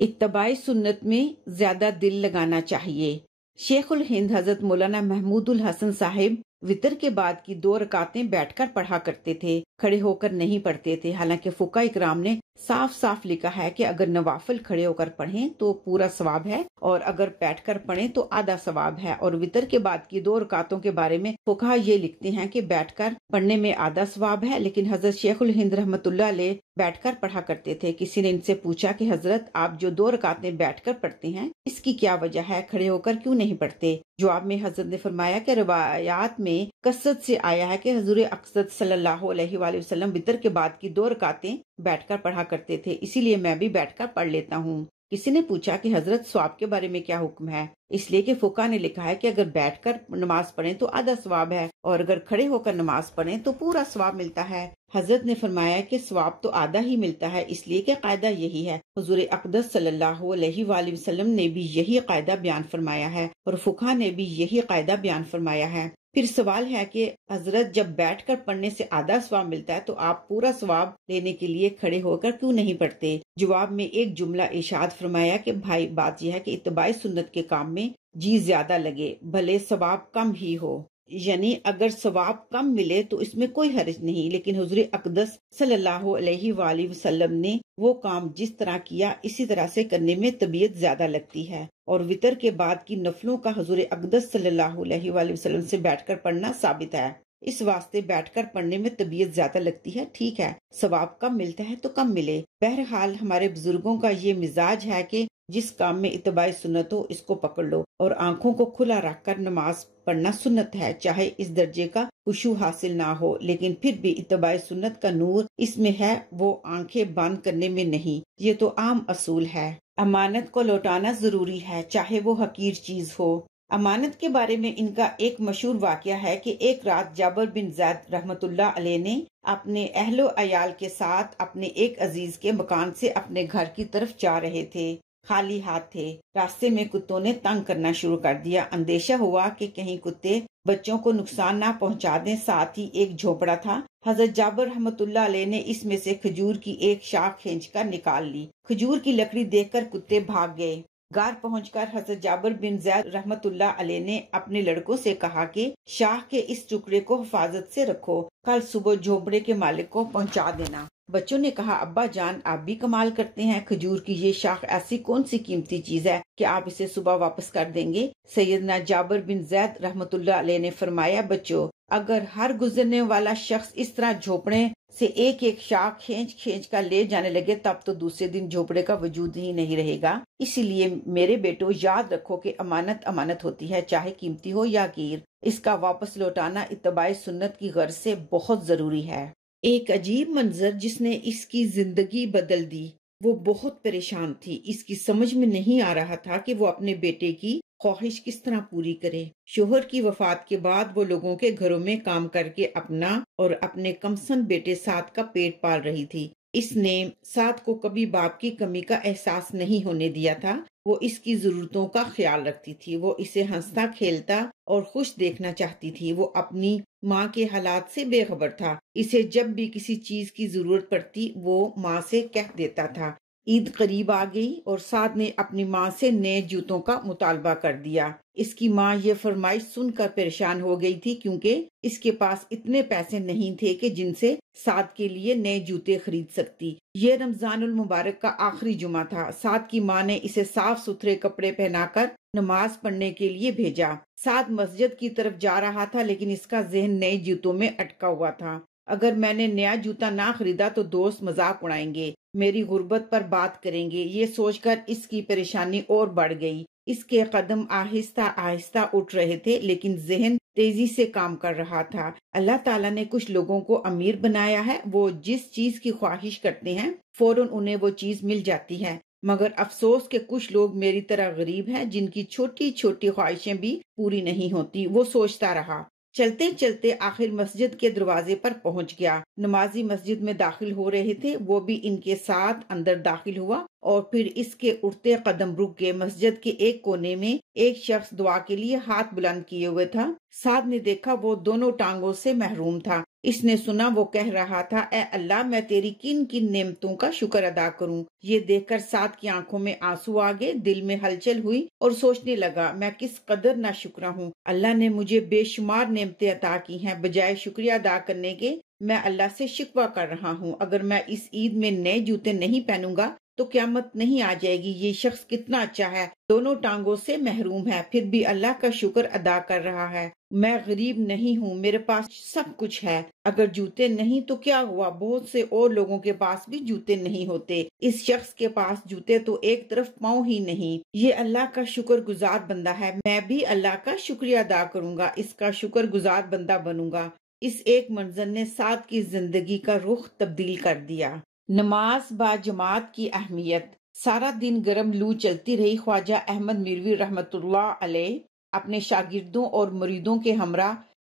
اتباع سنت میں زیادہ دل لگانا چاہیے۔ شیخ الہند حضرت مولانا محمود الحسن صاحب وطر کے بعد کی 2 رکعتیں بیٹھ کر پڑھا کرتے تھے، کھڑے ہو کر نہیں پڑھتے تھے۔ حالانکہ فقہاء اکرام نے صاف صاف لکھا ہے کہ اگر نوافل کھڑے ہو کر پڑھیں تو پورا ثواب ہے، اور اگر بیٹھ کر پڑھیں تو آدھا ثواب ہے۔ اور وطر کے بعد کی 2 رکعتوں کے بارے میں فقہاء یہ لکھتے ہیں کہ بیٹھ کر پڑھنے میں آدھا ثواب ہے، لیکن حضرت شیخ الہند رحمۃ اللہ علیہ بیٹھ کر پڑھا کرتے تھے۔ کسی نے ان سے پوچھا کہ حضرت آپ جو 2 رکعتیں بیٹھ کر پڑھتے ہیں اس کی کیا وجہ ہے، کھڑے ہو کر کیوں نہیں پڑھتے؟ جواب میں حضرت نے فرمایا کہ روایات میں کثرت سے آیا ہے کہ حضور اقدس صلی اللہ علیہ وآلہ وسلم وطر کے بعد کی 2 رکعتیں بیٹھ کر پڑھا کرتے تھے، اسی لیے میں بھی بیٹھ کر پڑھ لیتا ہوں۔ کسی نے پوچھا کہ حضرت ثواب کے بارے میں کیا حکم ہے؟ اس لیے کہ فقہاء نے لکھا ہے کہ اگر بیٹھ کر نماز پڑھیں تو آدھا ثواب ہے، اور اگر کھڑے ہو کر نماز پڑھیں تو پورا ثواب ملتا ہے۔ حضرت نے فرمایا کہ ثواب تو آدھا ہی ملتا ہے، اس لیے کہ قاعدہ یہی ہے۔ حضور اقدس صلی اللہ علیہ وآلہ وسلم نے بھی یہی قاعدہ بیان فرمایا ہے، اور فقہاء نے بھی یہی قاعدہ بیان فرمایا ہے۔ پھر سوال ہے کہ حضرت جب بیٹھ کر پڑھنے سے آدھا ثواب ملتا ہے تو آپ پورا ثواب لینے کے لیے کھڑے ہو کر کیوں نہیں پڑھتے؟ جواب میں ایک جملہ ارشاد فرمایا کہ بھائی بات یہ ہے کہ اتباع سنت کے کام میں جی زیادہ لگے بھلے ثواب کم ہی ہو، یعنی اگر ثواب کم ملے تو اس میں کوئی حرج نہیں، لیکن حضور اقدس صلی اللہ علیہ وآلہ وسلم نے وہ کام جس طرح کیا اسی طرح سے کرنے میں طبیعت زیادہ لگتی ہے، اور وطر کے بعد کی نفلوں کا حضور اقدس صلی اللہ علیہ وآلہ وسلم سے بیٹھ کر پڑھنا ثابت ہے۔ اس واسطے بیٹھ کر پڑھنے میں طبیعت زیادہ لگتی ہے، ٹھیک ہے، ثواب کم ملتا ہے تو کم ملے۔ بہرحال ہمارے بزرگوں کا یہ مزاج ہے کہ جس کام میں اتباع سنت ہو اس کو پکڑ لو، اور آنکھوں کو کھلا رکھ کر نماز پڑھنا سنت ہے، چاہے اس درجے کا خشوع حاصل نہ ہو، لیکن پھر بھی اتباع سنت کا نور اس میں ہے، وہ آنکھیں بند کرنے میں نہیں۔ یہ تو عام اصول ہے۔ امانت کو لوٹانا ضروری ہے، چاہے وہ حقیر چیز ہو۔ امانت کے بارے میں ان کا ایک مشہور واقعہ ہے کہ ایک رات جابر بن زید رحمت اللہ علیہ نے اپنے اہل و عیال کے ساتھ اپنے ایک عزیز کے مکان سے اپنے گھر کی طرف جا رہے تھے، خالی ہاتھ تھے۔ راستے میں کتوں نے تنگ کرنا شروع کر دیا۔ اندیشہ ہوا کہ کہیں کتے بچوں کو نقصان نہ پہنچا دیں، ساتھ ہی ایک جھوپڑا تھا۔ حضرت جابر رحمت اللہ علیہ نے اس میں سے کھجور کی ایک شاخ کھینچ کر نکال لی۔ کھجور کی لکڑی دیکھ کر کتے بھاگ گئے۔ گھر پہنچ کر حضرت جابر بن زید رحمت اللہ علیہ نے اپنے لڑکوں سے کہا کہ شاخ کے اس ٹکڑے کو حفاظت سے رکھو، کل صبح جھوپڑے کے مالک کو پہنچا دینا۔ بچوں نے کہا ابا جان آپ بھی کمال کرتے ہیں، کھجور کی یہ شاخ ایسی کون سی قیمتی چیز ہے کہ آپ اسے صبح واپس کر دیں گے؟ سیدنا جابر بن زید رحمت اللہ علیہ نے فرمایا بچوں، اگر ہر گزرنے والا شخص اس طرح جھوپڑے سے ایک ایک شاخ کھینچ کھینچ کر لے جانے لگے تب تو دوسرے دن جھوپڑے کا وجود ہی نہیں رہے گا۔ اسی لیے میرے بیٹو یاد رکھو کہ امانت امانت ہوتی ہے، چاہے قیمتی ہو یا حقیر، اس کا واپس لوٹانا اتباع سنت کی غرض سے بہت ضروری ہے۔ ایک عجیب منظر جس نے اس کی زندگی بدل دی۔ وہ بہت پریشان تھی، اس کی سمجھ میں نہیں آ رہا تھا کہ وہ اپنے بیٹے کی خواہش کس طرح پوری کرے۔ شوہر کی وفات کے بعد وہ لوگوں کے گھروں میں کام کر کے اپنا اور اپنے کمسن بیٹے سعد کا پیٹ پال رہی تھی۔ اس نے سعد کو کبھی باپ کی کمی کا احساس نہیں ہونے دیا تھا، وہ اس کی ضرورتوں کا خیال رکھتی تھی، وہ اسے ہنستا کھیلتا اور خوش دیکھنا چاہتی تھی۔ وہ اپنی ماں کے حالات سے بے خبر تھا، اسے جب بھی کسی چیز کی ضرورت پڑتی وہ ماں سے کہہ دیتا تھا۔ عید قریب آ گئی اور سعد نے اپنی ماں سے نئے جوتوں کا مطالبہ کر دیا۔ اس کی ماں یہ فرمائش سن کر پریشان ہو گئی تھی، کیونکہ اس کے پاس اتنے پیسے نہیں تھے کہ جن سے سعد کے لیے نئے جوتے خرید سکتی۔ یہ رمضان المبارک کا آخری جمعہ تھا۔ سعد کی ماں نے اسے صاف ستھرے کپڑے پہنا کر نماز پڑھنے کے لیے بھیجا۔ سعد مسجد کی طرف جا رہا تھا، لیکن اس کا ذہن نئے جوتوں میں اٹکا ہوا تھا۔ اگر میں نے نیا جوتا نہ خریدا تو دوست مذاق اڑائیں گے، میری غربت پر بات کریں گے۔ یہ سوچ کر اس کی پریشانی اور بڑھ گئی۔ اس کے قدم آہستہ آہستہ اٹھ رہے تھے، لیکن ذہن تیزی سے کام کر رہا تھا۔ اللہ تعالیٰ نے کچھ لوگوں کو امیر بنایا ہے، وہ جس چیز کی خواہش کرتے ہیں فوراً انہیں وہ چیز مل جاتی ہے، مگر افسوس کہ کچھ لوگ میری طرح غریب ہیں جن کی چھوٹی چھوٹی خواہشیں بھی پوری نہیں ہوتی۔ وہ سوچتا رہا۔ چلتے چلتے آخر مسجد کے دروازے پر پہنچ گیا۔ نمازی مسجد میں داخل ہو رہے تھے، وہ بھی ان کے ساتھ اندر داخل ہوا اور پھر اس کے اٹھتے قدم رک گئے۔ مسجد کے ایک کونے میں ایک شخص دعا کے لیے ہاتھ بلند کیے ہوئے تھا۔ سعد نے دیکھا وہ دونوں ٹانگوں سے محروم تھا۔ اس نے سنا وہ کہہ رہا تھا، اے اللہ، میں تیری کن کن نعمتوں کا شکر ادا کروں۔ یہ دیکھ کر سعد کی آنکھوں میں آنسو آ گئے، دل میں ہلچل ہوئی اور سوچنے لگا، میں کس قدر ناشکرا ہوں۔ اللہ نے مجھے بے شمار نعمتیں عطا کی ہیں، بجائے شکریہ ادا کرنے کے میں اللہ سے شکوہ کر رہا ہوں۔ اگر میں اس عید میں نئے جوتے نہیں پہنوں گا تو قیامت نہیں آ جائے گی۔ یہ شخص کتنا اچھا ہے، دونوں ٹانگوں سے محروم ہے، پھر بھی اللہ کا شکر ادا کر رہا ہے۔ میں غریب نہیں ہوں، میرے پاس سب کچھ ہے۔ اگر جوتے نہیں تو کیا ہوا، بہت سے اور لوگوں کے پاس بھی جوتے نہیں ہوتے، اس شخص کے پاس جوتے تو ایک طرف پاؤں ہی نہیں۔ یہ اللہ کا شکر گزار بندہ ہے، میں بھی اللہ کا شکریہ ادا کروں گا، اس کا شکر گزار بندہ بنوں گا۔ اس ایک منظر نے سعد کی زندگی کا رخ تبدیل کر دیا۔ نماز با جماعت کی اہمیت۔ سارا دن گرم لو چلتی رہی۔ خواجہ احمد میروی رحمت اللہ علیہ اپنے شاگردوں اور مریدوں کے ہمراہ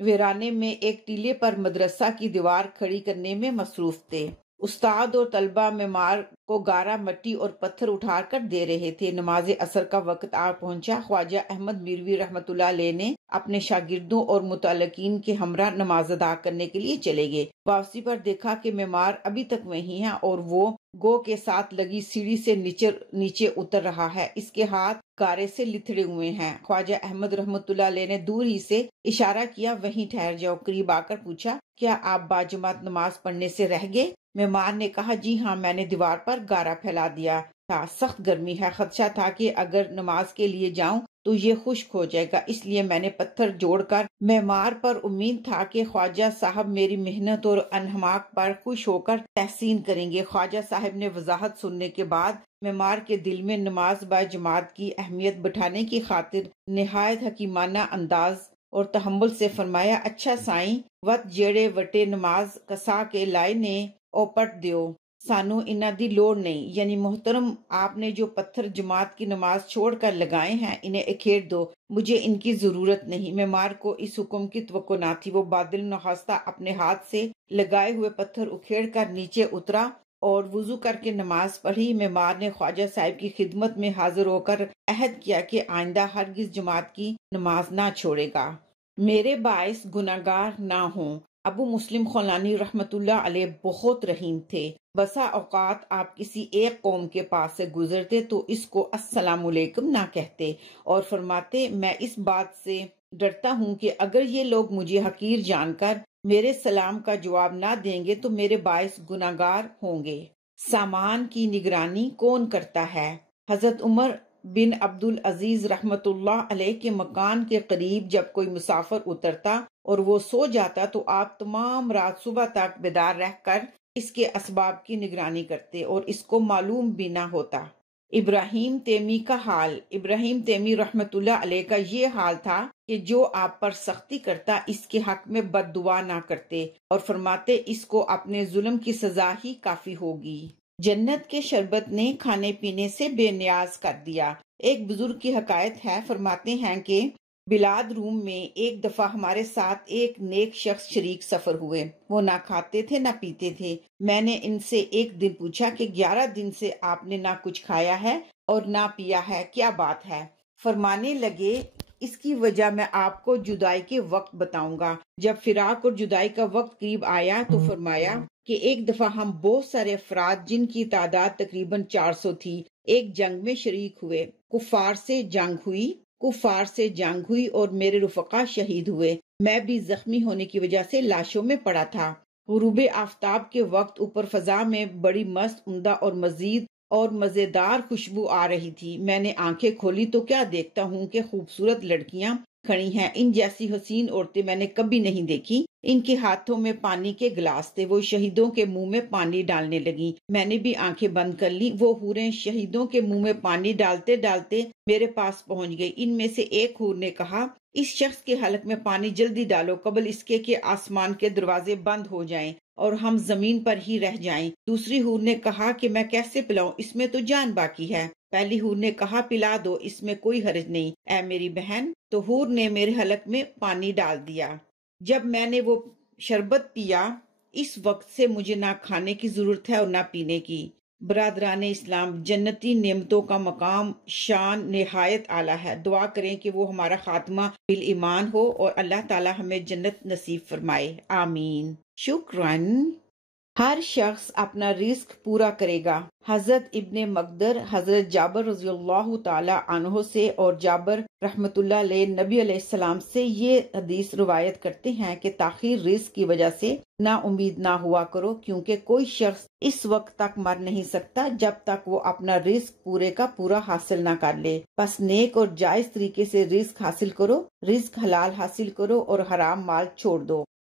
ویرانے میں ایک ٹیلے پر مدرسہ کی دیوار کھڑی کرنے میں مصروف تھے۔ استاد اور طلبہ معمار کو گارا، مٹی اور پتھر اٹھا کر دے رہے تھے۔ نماز عصر کا وقت آ پہنچا۔ خواجہ احمد میروی رحمت اللہ علیہ نے اپنے شاگردوں اور متعلقین کے ہمراہ نماز ادا کرنے کے لیے چلے گئے۔ واپسی پر دیکھا کہ معمار ابھی تک وہیں ہے اور وہ گو کے ساتھ لگی سیڑھی سے نیچے اتر رہا ہے، اس کے ہاتھ گارے سے لتھڑے ہوئے ہیں۔ خواجہ احمد رحمت اللہ علیہ نے دور ہی سے اشارہ کیا، وہیں ٹھہر جاؤ۔ قریب آ کر پوچھا، کیا آپ باجماعت نماز پڑھنے سے رہ گئے؟ معمار نے کہا، جی ہاں، میں نے دیوار پر گارا پھیلا دیا تھا، سخت گرمی ہے، خدشہ تھا کہ اگر نماز کے لیے جاؤں تو یہ خشک ہو جائے گا، اس لیے میں نے پتھر جوڑ کر۔ معمار پر امید تھا کہ خواجہ صاحب میری محنت اور انہماک پر خوش ہو کر تحسین کریں گے۔ خواجہ صاحب نے وضاحت سننے کے بعد معمار کے دل میں نماز با جماعت کی اہمیت بٹھانے کی خاطر نہایت حکیمانہ انداز اور تحمل سے فرمایا، اچھا سائیں، وت جیڑے وٹے نماز کسا کے لائے نے اوپٹ دیو، سانو انہاں دی لوڑ نہیں۔ یعنی محترم، آپ نے جو پتھر جماعت کی نماز چھوڑ کر لگائے ہیں انہیں اکھیڑ دو، مجھے ان کی ضرورت نہیں۔ معمار کو اس حکم کی توقع نہ تھی۔ وہ بادل نخواستہ اپنے ہاتھ سے لگائے ہوئے پتھر اکھیڑ کر نیچے اترا اور وضو کر کے نماز پڑھی۔ معمار نے خواجہ صاحب کی خدمت میں حاضر ہو کر عہد کیا کہ آئندہ ہرگز جماعت کی نماز نہ چھوڑے گا، میرے باعث گناہگار نہ ہوں۔ ابو مسلم خولانی رحمت اللہ علیہ بہت رحیم تھے۔ بسا اوقات آپ کسی ایک قوم کے پاس سے گزرتے تو اس کو السلام علیکم نہ کہتے اور فرماتے، میں اس بات سے ڈرتا ہوں کہ اگر یہ لوگ مجھے حقیر جان کر میرے سلام کا جواب نہ دیں گے تو میرے باعث گناہگار ہوں گے۔ سامان کی نگرانی کون کرتا ہے؟ حضرت عمر بن عبد العزیز رحمت اللہ علیہ کے مکان کے قریب جب کوئی مسافر اترتا اور وہ سو جاتا تو آپ تمام رات صبح تک بیدار رہ کر اس کے اسباب کی نگرانی کرتے اور اس کو معلوم بھی نہ ہوتا۔ ابراہیم تیمی کا حال۔ ابراہیم تیمی رحمت اللہ علیہ کا یہ حال تھا کہ جو آپ پر سختی کرتا اس کے حق میں بد دعا نہ کرتے اور فرماتے، اس کو اپنے ظلم کی سزا ہی کافی ہوگی۔ جنت کے شربت نے کھانے پینے سے بے نیاز کر دیا۔ ایک بزرگ کی حکایت ہے، فرماتے ہیں کہ بلاد روم میں ایک دفعہ ہمارے ساتھ ایک نیک شخص شریک سفر ہوئے، وہ نہ کھاتے تھے نہ پیتے تھے۔ میں نے ان سے ایک دن پوچھا کہ 11 دن سے آپ نے نہ کچھ کھایا ہے اور نہ پیا ہے، کیا بات ہے؟ فرمانے لگے، اس کی وجہ میں آپ کو جدائی کے وقت بتاؤں گا۔ جب فراق اور جدائی کا وقت قریب آیا تو فرمایا کہ ایک دفعہ ہم بہت سارے افراد جن کی تعداد تقریباً 400 تھی ایک جنگ میں شریک ہوئے۔ کفار سے جنگ ہوئی اور میرے رفقا شہید ہوئے، میں بھی زخمی ہونے کی وجہ سے لاشوں میں پڑا تھا۔ غروب آفتاب کے وقت اوپر فضا میں بڑی مست، عمدہ اور مزید اور مزیدار خوشبو آ رہی تھی۔ میں نے آنکھیں کھولی تو کیا دیکھتا ہوں کہ خوبصورت لڑکیاں کھڑی ہیں۔ ان جیسی حسین عورتیں میں نے کبھی نہیں دیکھی۔ ان کے ہاتھوں میں پانی کے گلاس تھے، وہ شہیدوں کے منہ میں پانی ڈالنے لگی۔ میں نے بھی آنکھیں بند کر لی۔ وہ حوریں شہیدوں کے منہ میں پانی ڈالتے ڈالتے میرے پاس پہنچ گئی۔ ان میں سے ایک حور نے کہا، اس شخص کے حلق میں پانی جلدی ڈالو قبل اس کے کہ آسمان کے دروازے بند ہو جائیں اور ہم زمین پر ہی رہ جائیں۔ دوسری حور نے کہا کہ میں کیسے پلاؤں، اس میں تو جان باقی ہے۔ پہلی حور نے کہا، پلا دو، اس میں کوئی حرج نہیں اے میری بہن۔ تو حور نے میرے حلق میں پانی ڈال دیا۔ جب میں نے وہ شربت پیا، اس وقت سے مجھے نہ کھانے کی ضرورت ہے اور نہ پینے کی۔ برادران اسلام، جنتی نعمتوں کا مقام شان نہایت اعلیٰ ہے۔ دعا کریں کہ وہ ہمارا خاتمہ بالایمان ہو اور اللہ تعالی ہمیں جنت نصیب فرمائے، آمین۔ شکراً۔ ہر شخص اپنا رزق پورا کرے گا۔ حضرت ابن مقدر حضرت جابر رضی اللہ تعالی عنہ سے اور جابر رحمت اللہ علیہ نبی علیہ السلام سے یہ حدیث روایت کرتے ہیں کہ تاخیر رزق کی وجہ سے نا امید نہ ہوا کرو، کیونکہ کوئی شخص اس وقت تک مر نہیں سکتا جب تک وہ اپنا رزق پورے کا پورا حاصل نہ کر لے۔ بس نیک اور جائز طریقے سے رزق حاصل کرو، رزق حلال حاصل کرو اور حرام مال چھوڑ دو۔